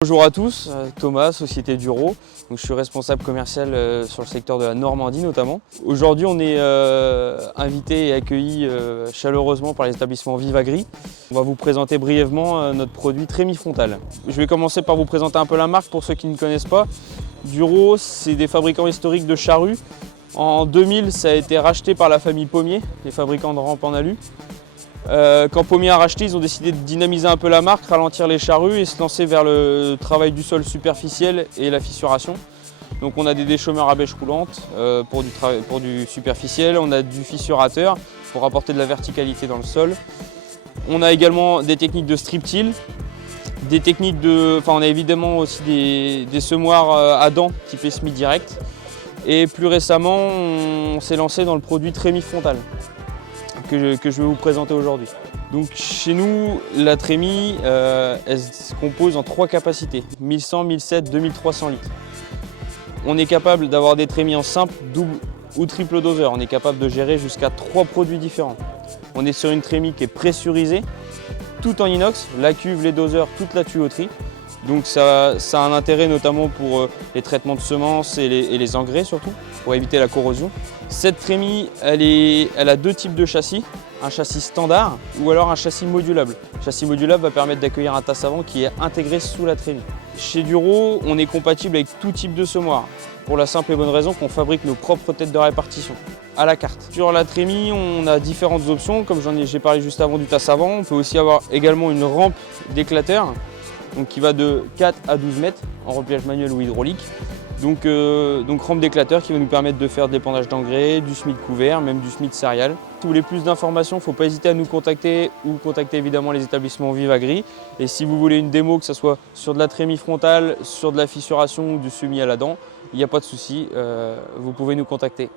Bonjour à tous, Thomas, Société Duro. Donc, je suis responsable commercial sur le secteur de la Normandie notamment. Aujourd'hui, on est invité et accueilli chaleureusement par les établissements Vivagri. On va vous présenter brièvement notre produit Trémi Frontal. Je vais commencer par vous présenter un peu la marque pour ceux qui ne connaissent pas. Duro, c'est des fabricants historiques de charrues. En 2000, ça a été racheté par la famille Pommier, les fabricants de rampes en alu. Quand Pommier a racheté, ils ont décidé de dynamiser un peu la marque, ralentir les charrues et se lancer vers le travail du sol superficiel et la fissuration. Donc on a des déchaumeurs à bêche roulante pour du superficiel, on a du fissurateur pour apporter de la verticalité dans le sol. On a également des techniques de strip-till, on a évidemment aussi des semoirs à dents type SMI direct. Et plus récemment, on s'est lancé dans le produit Trémi Frontal que je vais vous présenter aujourd'hui. Donc chez nous, la Trémi, elle se compose en 3 capacités, 1100, 1700, 2300 litres. On est capable d'avoir des Trémi en simple, double ou triple doseur. On est capable de gérer jusqu'à 3 produits différents. On est sur une Trémi qui est pressurisée, tout en inox, la cuve, les doseurs, toute la tuyauterie. Donc ça a un intérêt notamment pour les traitements de semences et les engrais surtout, pour éviter la corrosion. Cette Trémi, elle a 2 types de châssis, un châssis standard ou alors un châssis modulable. Le châssis modulable va permettre d'accueillir un tasse avant qui est intégré sous la Trémi. Chez Duro, on est compatible avec tout type de semoir, pour la simple et bonne raison qu'on fabrique nos propres têtes de répartition, à la carte. Sur la Trémi, on a différentes options, comme j'ai parlé juste avant du tasse avant. On peut aussi avoir également une rampe d'éclateur, donc qui va de 4 à 12 mètres en repliage manuel ou hydraulique. Donc rampe d'éclateur qui va nous permettre de faire de l'épandage d'engrais, du semis de couvert, même du semis de céréales. Si vous voulez plus d'informations, il ne faut pas hésiter à nous contacter ou contacter évidemment les établissements Vivagri. Et si vous voulez une démo, que ce soit sur de la Trémi frontale, sur de la fissuration ou du semis à la dent, il n'y a pas de souci, vous pouvez nous contacter.